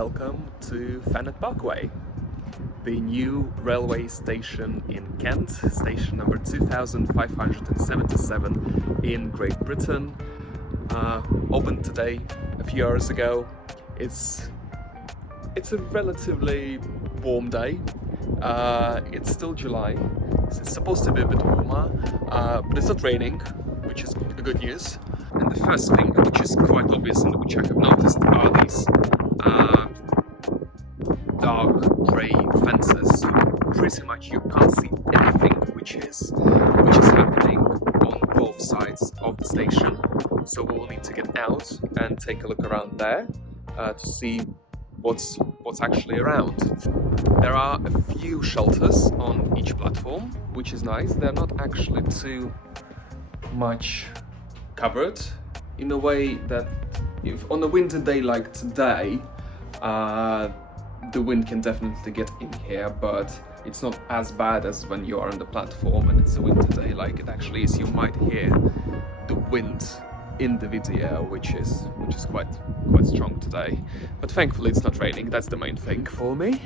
welcome to Thanet Parkway, the new railway station in Kent, station number 2577 in Great Britain. Opened today, a few hours ago. It's a relatively warm day. It's still July, so it's supposed to be a bit warmer, but it's not raining, which is good news. And the first thing, which is quite obvious and which I have noticed, are these dark grey fences. So pretty much you can't see anything which is happening on both sides of the station. So we will need to get out and take a look around there to see what's actually around. There are a few shelters on each platform, which is nice. They're not actually too much covered, in a way that if on a winter day like today, the wind can definitely get in here, but it's not as bad as when you are on the platform and it's a winter day like it actually is. You might hear the wind in the video, which is quite strong today, but thankfully it's not raining. That's the main thing for me.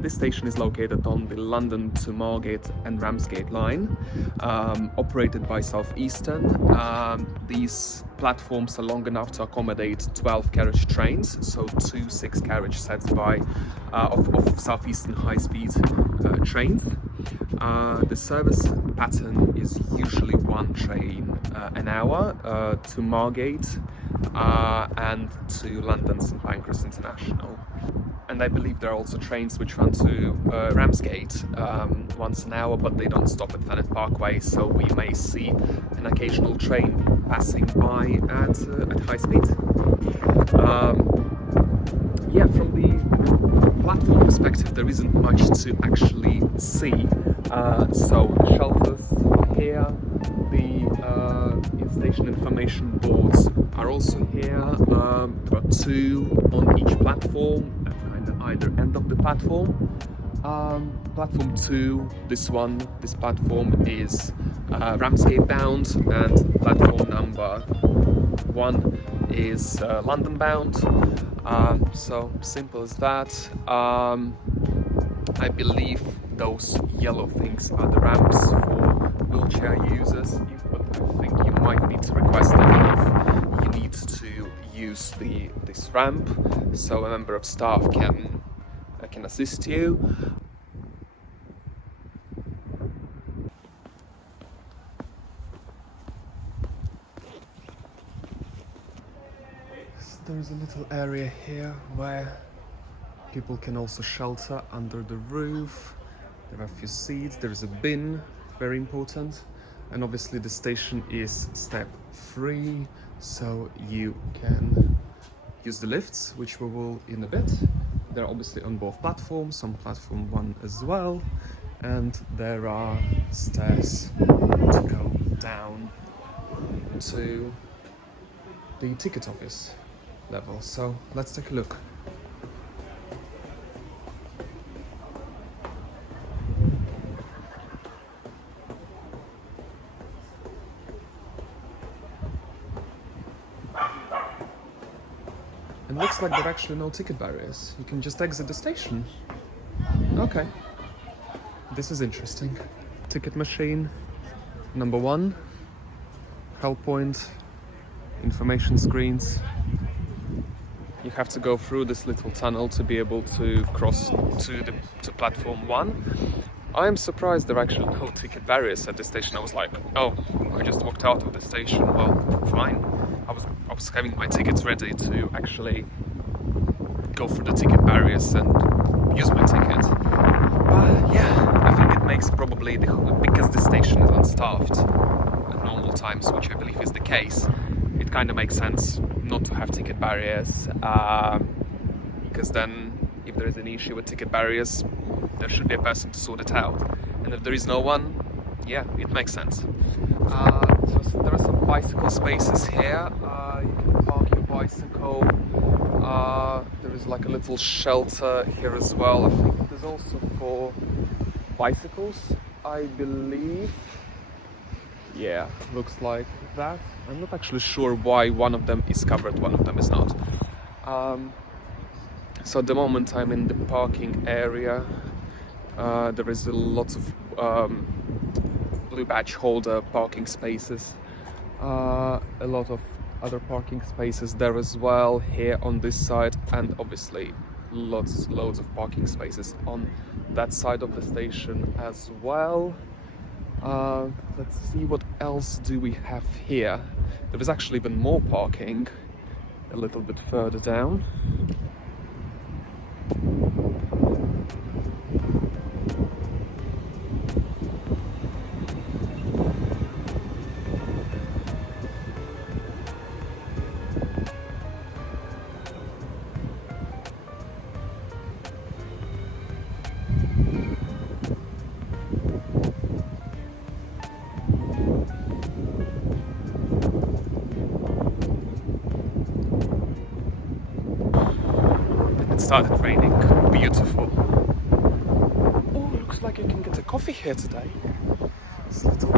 This station is located on the London to Margate and Ramsgate line, operated by Southeastern. These platforms are long enough to accommodate 12 carriage trains, so 2 6-carriage sets of Southeastern high-speed trains. The service pattern is usually 1 train an hour to Margate and to London St Pancras International. And I believe there are also trains which run to Ramsgate once an hour, but they don't stop at Thanet Parkway, so we may see an occasional train passing by at high speed. From the platform perspective, there isn't much to actually see. So the shelters here, the station information boards are also here. There are 2 on each platform, at either end of the platform. Platform 2, this platform is Ramsgate bound, and platform number 1 is London bound. So simple as that. I believe those yellow things are the ramps for wheelchair users, but I think you might need to request them if you need to use this ramp, so a member of staff can assist you. So there's a little area here where people can also shelter under the roof. There are a few seats, there is a bin, very important, and obviously the station is step free, so you can use the lifts, which we will in a bit. They're obviously on both platforms, on platform 1 as well, and there are stairs to go down to the ticket office level. So let's take a look. It looks like there are actually no ticket barriers. You can just exit the station. Okay. This is interesting. Ticket machine, number 1, help point, information screens. You have to go through this little tunnel to be able to cross to platform 1. I am surprised there are actually no ticket barriers at this station. I was like, oh, I just walked out of the station. Well, fine. I was having my tickets ready to actually go through the ticket barriers and use my ticket. But yeah, I think it makes probably, because the station is unstaffed at normal times, which I believe is the case, it kind of makes sense not to have ticket barriers, because then if there is an issue with ticket barriers, there should be a person to sort it out. And if there is no one, yeah, it makes sense. So there are some bicycle spaces here. You can park your bicycle. There is like a little shelter here as well. I think there's also for bicycles, I believe. Yeah, looks like that. I'm not actually sure why one of them is covered, one of them is not. So at the moment I'm in the parking area. There is a lot of blue badge holder parking spaces. A lot of other parking spaces there as well here on this side, and obviously loads of parking spaces on that side of the station as well. Let's see what else do we have here. There is actually even more parking a little bit further down. It started raining. Beautiful. Oh, looks like you can get a coffee here today. It's a little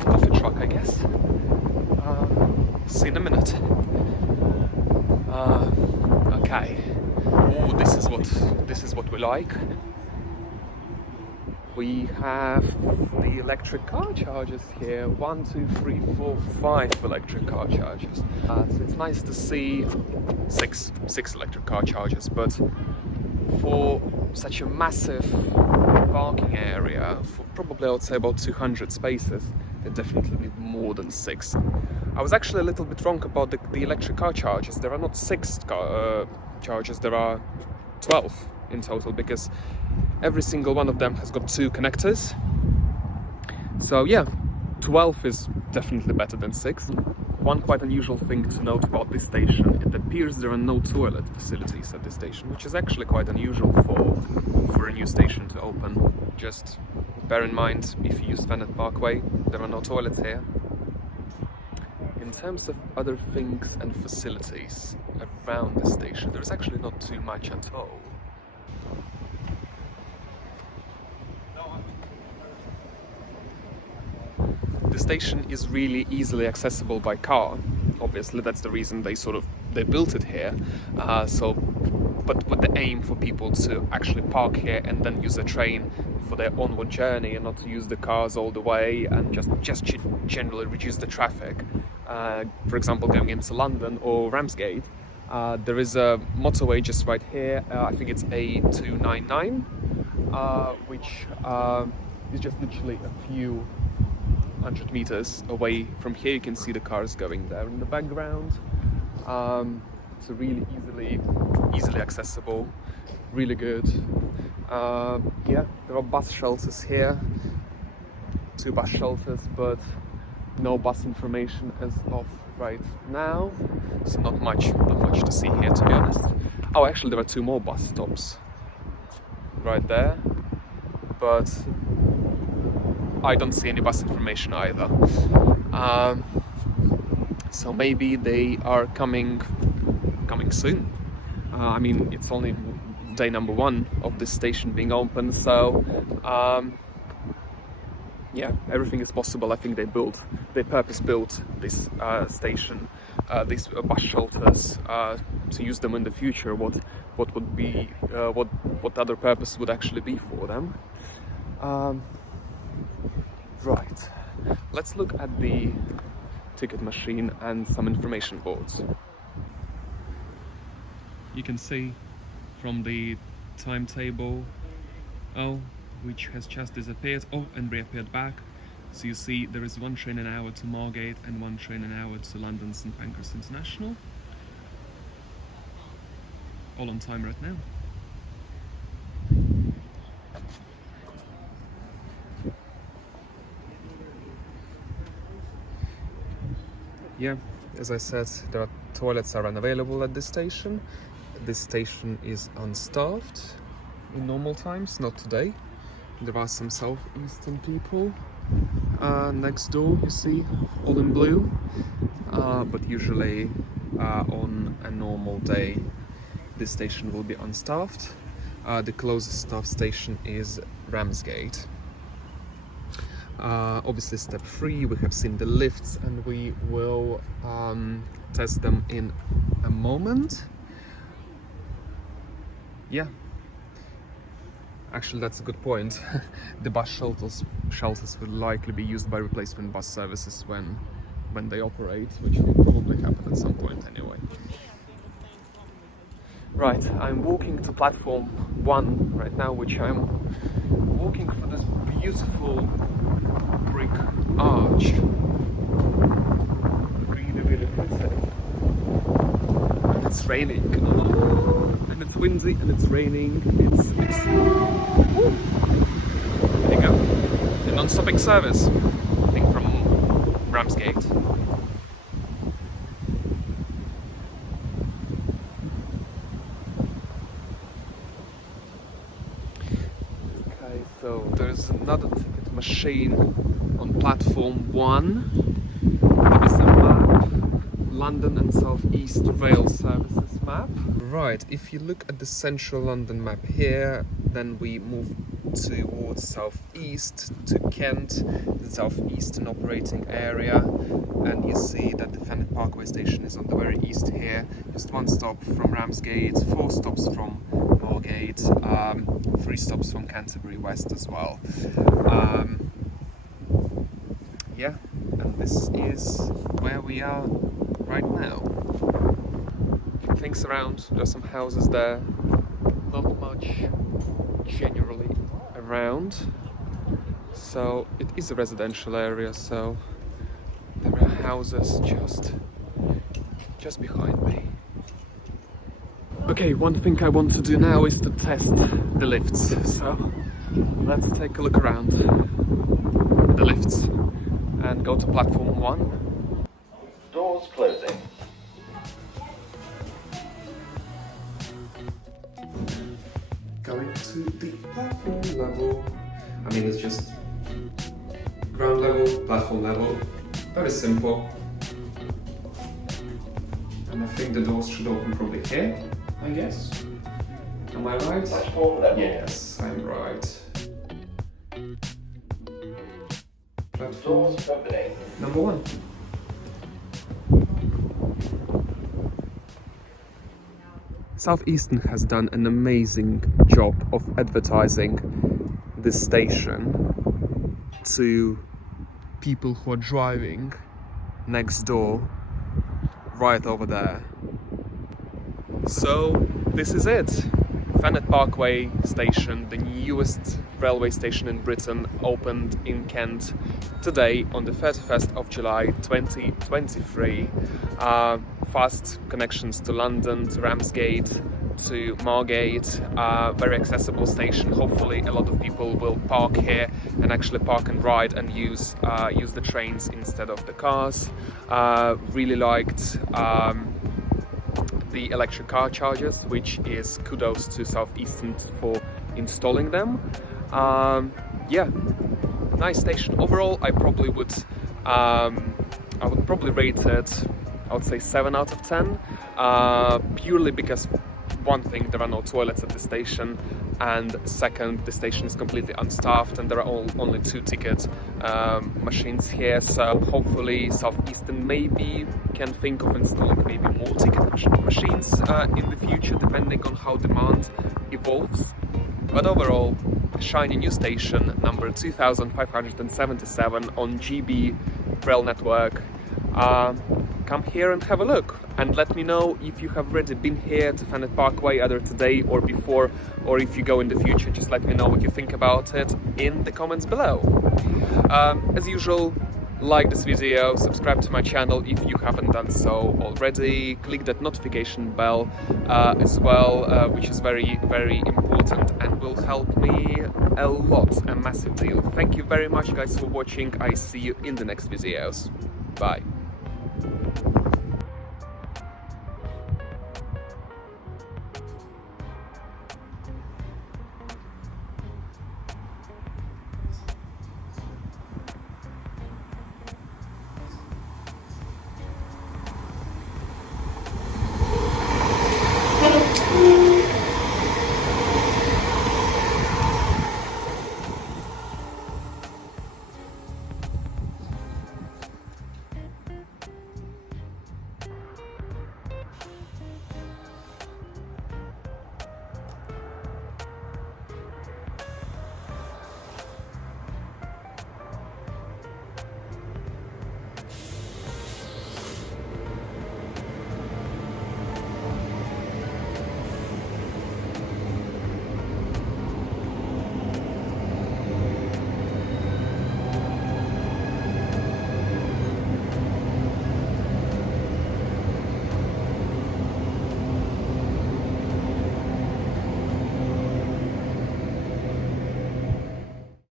coffee truck, I guess. See in a minute. Okay. Oh, this is what we like. We have the electric car chargers here. 1, 2, 3, 4, 5 electric car chargers. So it's nice to see six electric car chargers, but for such a massive parking area, for probably I would say about 200 spaces, they definitely need more than 6. I was actually a little bit wrong about the electric car chargers. There are not 6 chargers, there are 12 in total, because every single one of them has got 2 connectors. So yeah, 12 is definitely better than 6. One quite unusual thing to note about this station, it appears there are no toilet facilities at this station, which is actually quite unusual for a new station to open. Just bear in mind, if you use Thanet Parkway, there are no toilets here. In terms of other things and facilities around the station, there is actually not too much at all. The station is really easily accessible by car. Obviously, that's the reason they built it here. But with the aim for people to actually park here and then use a train for their onward journey, and not to use the cars all the way, and just generally reduce the traffic. For example, going into London or Ramsgate, there is a motorway just right here. I think it's A299, which is just literally a few 100 meters away from here. You can see the cars going there in the background. So really easily accessible, really good. Yeah, there are bus shelters here, 2 bus shelters, but no bus information as of right now, so not much to see here, to be honest. Oh, actually there are 2 more bus stops right there, but I don't see any bus information either. So maybe they are coming soon. I mean, it's only day number 1 of this station being open, so yeah, everything is possible. I think they purpose-built this station, these bus shelters, to use them in the future. What other purpose would actually be for them? Right, let's look at the ticket machine and some information boards. You can see from the timetable, which has just disappeared, and reappeared back. So you see there is 1 train an hour to Margate and 1 train an hour to London St Pancras International. All on time right now. Yeah, as I said, toilets are unavailable at this station. This station is unstaffed in normal times, not today. There are some southeastern people next door, you see, all in blue. But usually on a normal day, this station will be unstaffed. The closest staff station is Ramsgate. Obviously step 3, we have seen the lifts, and we will test them in a moment. yeah. Actually, that's a good point. The bus shelters will likely be used by replacement bus services when they operate, which will probably happen at some point anyway. Right, I'm walking to platform 1 right now, which I'm walking for this beautiful brick arch. Really, really pretty. And it's raining. And it's windy and it's raining. It's Woo. There you go. The non-stopping service, I think, from Ramsgate. Okay, so there's another ticket machine on platform 1. There is a map, London and South East Rail Services map. Right, if you look at the central London map here, then we move towards southeast to Kent, the southeastern operating area, and you see that the Thanet Parkway station is on the very east here. Just 1 stop from Ramsgate, 4 stops from Moorgate, 3 stops from Canterbury West as well. Yeah, and this is where we are right now. Things around, there are some houses there, not much generally around, so it is a residential area, so there are houses just behind me. Okay, one thing I want to do now is to test the lifts, so let's take a look around the lifts and go to platform 1. Doors closing. Going to the platform level. I mean, it's just ground level, platform level. Very simple. And I think the doors should open probably here, I guess. Am I right? Platform level. Yes, I'm right. Platform Doors opening. number 1. Southeastern has done an amazing job of advertising this station to people who are driving next door, right over there. So this is it. Thanet Parkway station, the newest railway station in Britain, opened in Kent today on the 31st of July 2023. Fast connections to London, to Ramsgate, to Margate, very accessible station. Hopefully a lot of people will park here and actually park and ride and use the trains instead of the cars. Really liked the electric car chargers, which is kudos to Southeastern for installing them. Yeah, nice station. Overall, I would probably rate it, I would say 7 out of 10, purely because one thing, there are no toilets at the station, and second, the station is completely unstaffed and there are only 2 ticket machines here, so hopefully Southeastern maybe can think of installing maybe more ticket machines in the future, depending on how demand evolves. But overall, a shiny new station, number 2577 on GB rail network. Come here and have a look, and let me know if you have already been here to Thanet Parkway either today or before, or if you go in the future. Just let me know what you think about it in the comments below. As usual, like this video, subscribe to my channel if you haven't done so already, click that notification bell as well, which is very, very important and will help me a lot, a massive deal. Thank you very much guys for watching. I see you in the next videos. Bye.